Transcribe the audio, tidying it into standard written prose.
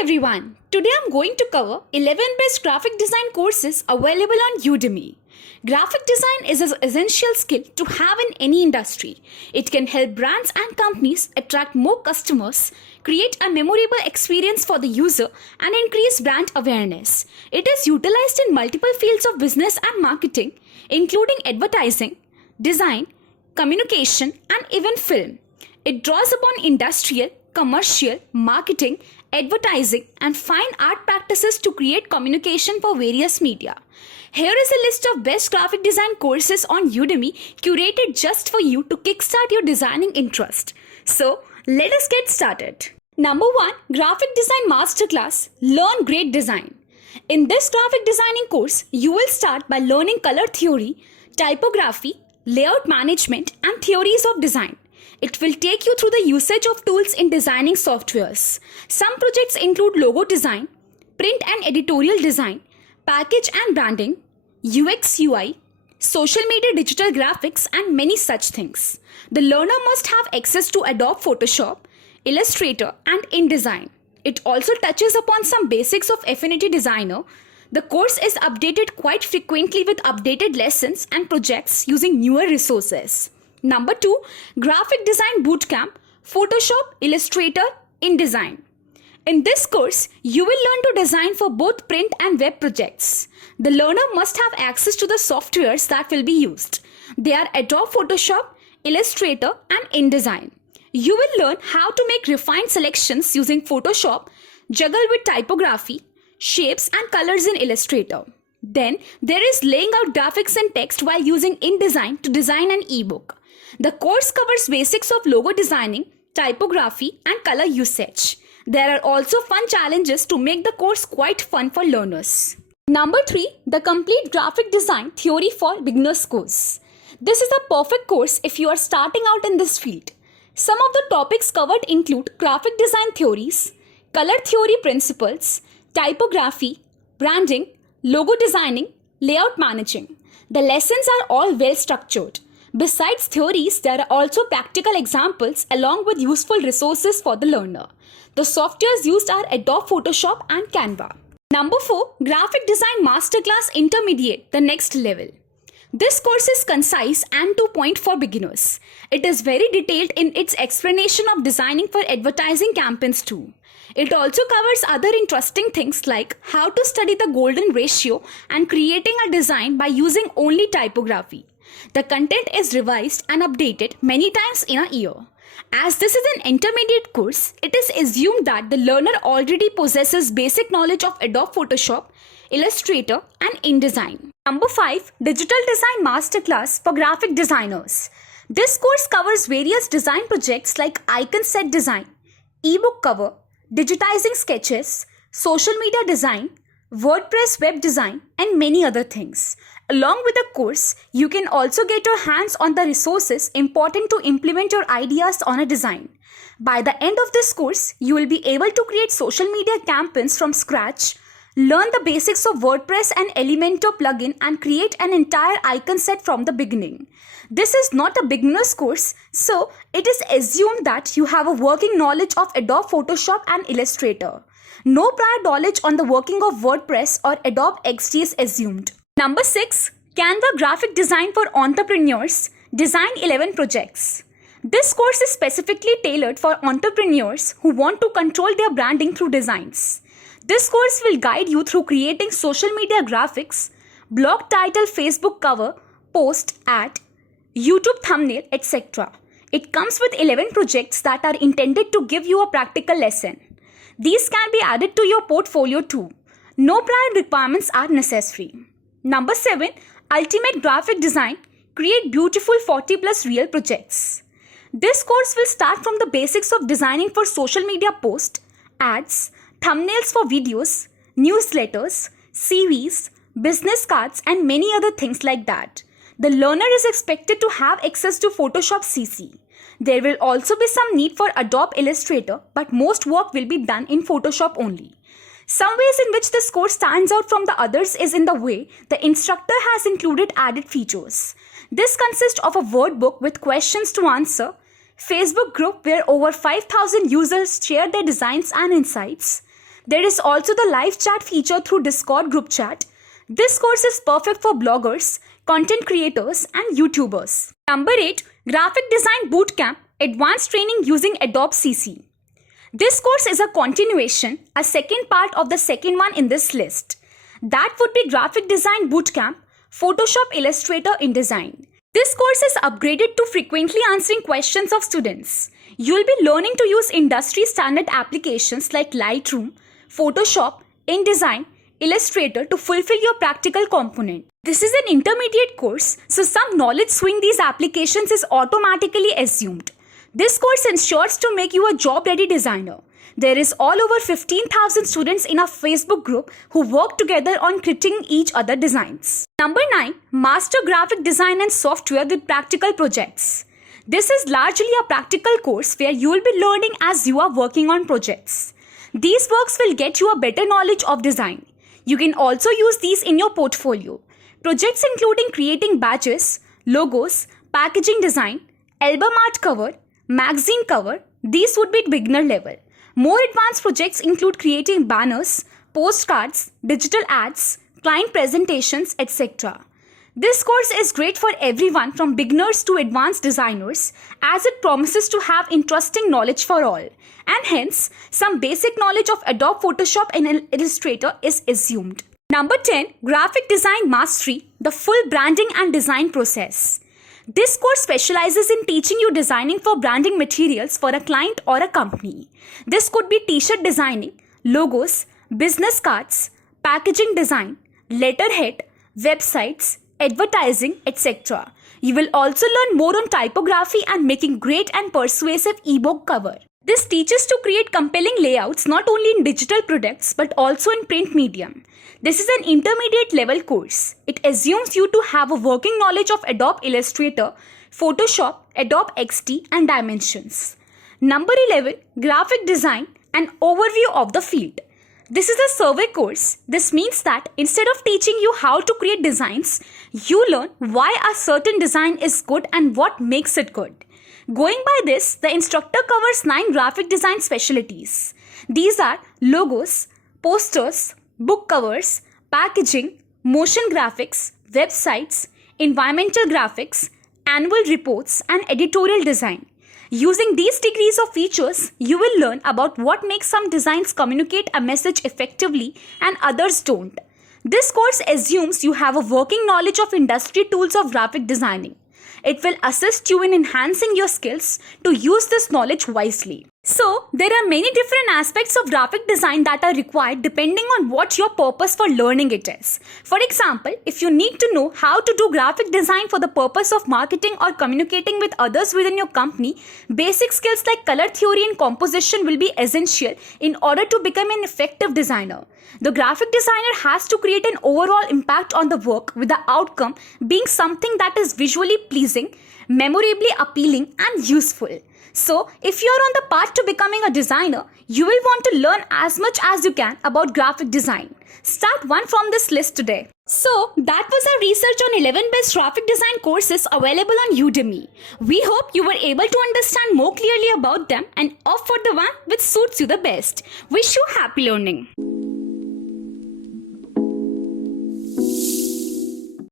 everyone, today I'm going to cover 11 best graphic design courses available on Udemy. Graphic design is an essential skill to have in any industry. It can help brands and companies attract more customers, create a memorable experience for the user, and increase brand awareness. It is utilized in multiple fields of business and marketing, including advertising, design, communication, and even film. It draws upon industrial, commercial, marketing, advertising, and fine art practices to create communication for various media. Here is a list of best graphic design courses on Udemy curated just for you to kickstart your designing interest. So, let us get started. Number 1. Graphic Design Masterclass. Learn Great Design. In this graphic designing course, you will start by learning color theory, typography, layout management, and theories of design. It will take you through the usage of tools in designing softwares. Some projects include logo design, print and editorial design, package and branding, UX UI, social media digital graphics, and many such things. The learner must have access to Adobe Photoshop, Illustrator, and InDesign. It also touches upon some basics of Affinity Designer. The course is updated quite frequently with updated lessons and projects using newer resources. Number 2. Graphic Design Bootcamp, Photoshop, Illustrator, InDesign. In this course, you will learn to design for both print and web projects. The learner must have access to the softwares that will be used. They are Adobe Photoshop, Illustrator, and InDesign. You will learn how to make refined selections using Photoshop, juggle with typography, shapes, and colors in Illustrator. Then, there is laying out graphics and text while using InDesign to design an ebook. The course covers basics of logo designing, typography, and color usage. There are also fun challenges to make the course quite fun for learners. Number 3. The Complete Graphic Design Theory for Beginners course. This is a perfect course if you are starting out in this field. Some of the topics covered include graphic design theories, color theory principles, typography, branding, logo designing, layout managing. The lessons are all well structured. Besides theories, there are also practical examples along with useful resources for the learner. The softwares used are Adobe Photoshop and Canva. Number 4. Graphic Design Masterclass Intermediate, the next level. This course is concise and to point for beginners. It is very detailed in its explanation of designing for advertising campaigns too. It also covers other interesting things like how to study the golden ratio and creating a design by using only typography. The content is revised and updated many times in a year. As this is an intermediate course, it is assumed that the learner already possesses basic knowledge of Adobe Photoshop, Illustrator, and InDesign. Number 5. Digital Design Masterclass for Graphic Designers. This course covers various design projects like icon set design, ebook cover, digitizing sketches, social media design, WordPress web design, and many other things. Along with the course, you can also get your hands on the resources important to implement your ideas on a design. By the end of this course, you will be able to create social media campaigns from scratch, learn the basics of WordPress and Elementor plugin, and create an entire icon set from the beginning. This is not a beginner's course, so it is assumed that you have a working knowledge of Adobe Photoshop and Illustrator. No prior knowledge on the working of WordPress or Adobe XD is assumed. Number 6. Canva Graphic Design for Entrepreneurs. Design 11 projects. This course is specifically tailored for entrepreneurs who want to control their branding through designs. This course will guide you through creating social media graphics, blog title, Facebook cover, post, ad, YouTube thumbnail, etc. It comes with 11 projects that are intended to give you a practical lesson. These can be added to your portfolio too. No prior requirements are necessary. Number 7. Ultimate Graphic Design. Create beautiful 40+ real projects. This course will start from the basics of designing for social media posts, ads, thumbnails for videos, newsletters, CVs, business cards, and many other things like that. The learner is expected to have access to Photoshop CC. There will also be some need for Adobe Illustrator, but most work will be done in Photoshop only. Some ways in which this course stands out from the others is in the way the instructor has included added features. This consists of a word book with questions to answer, Facebook group where over 5,000 users share their designs and insights, There is also the live chat feature through Discord group chat. This course is perfect for bloggers, content creators, and YouTubers. Number 8, Graphic Design Bootcamp, Advanced Training using Adobe CC. This course is a continuation, a second part of the second one in this list. That would be Graphic Design Bootcamp, Photoshop Illustrator InDesign. This course is upgraded to frequently answering questions of students. You'll be learning to use industry standard applications like Lightroom, Photoshop, InDesign, Illustrator to fulfill your practical component. This is an intermediate course, so some knowledge swing these applications is automatically assumed. This course ensures to make you a job-ready designer. There is all over 15,000 students in our Facebook group who work together on critiquing each other designs. Number 9, Master Graphic Design and Software with Practical Projects. This is largely a practical course where you will be learning as you are working on projects. These works will get you a better knowledge of design. You can also use these in your portfolio. Projects including creating badges, logos, packaging design, album art cover, magazine cover, these would be beginner level. More advanced projects include creating banners, postcards, digital ads, client presentations, etc. This course is great for everyone from beginners to advanced designers as it promises to have interesting knowledge for all. And hence, some basic knowledge of Adobe Photoshop and Illustrator is assumed. Number 10, Graphic Design Mastery, the full branding and design process. This course specializes in teaching you designing for branding materials for a client or a company. This could be t-shirt designing, logos, business cards, packaging design, letterhead, websites, advertising, etc. You will also learn more on typography and making great and persuasive ebook cover. This teaches to create compelling layouts not only in digital products but also in print medium. This is an intermediate level course. It assumes you to have a working knowledge of Adobe Illustrator, Photoshop, Adobe XD and Dimensions. Number 11, Graphic Design, an overview of the field. This is a survey course. This means that instead of teaching you how to create designs, you learn why a certain design is good and what makes it good. Going by this, the instructor covers 9 graphic design specialties. These are logos, posters, book covers, packaging, motion graphics, websites, environmental graphics, annual reports, and editorial design. Using these degrees of features, you will learn about what makes some designs communicate a message effectively and others don't. This course assumes you have a working knowledge of industry tools of graphic designing. It will assist you in enhancing your skills to use this knowledge wisely. So, there are many different aspects of graphic design that are required depending on what your purpose for learning it is. For example, if you need to know how to do graphic design for the purpose of marketing or communicating with others within your company, basic skills like color theory and composition will be essential in order to become an effective designer. The graphic designer has to create an overall impact on the work with the outcome being something that is visually pleasing, memorably appealing and useful. So, if you are on the path to becoming a designer, you will want to learn as much as you can about graphic design. Start one from this list today. So, that was our research on 11 best graphic design courses available on Udemy. We hope you were able to understand more clearly about them and opt for the one which suits you the best. Wish you happy learning.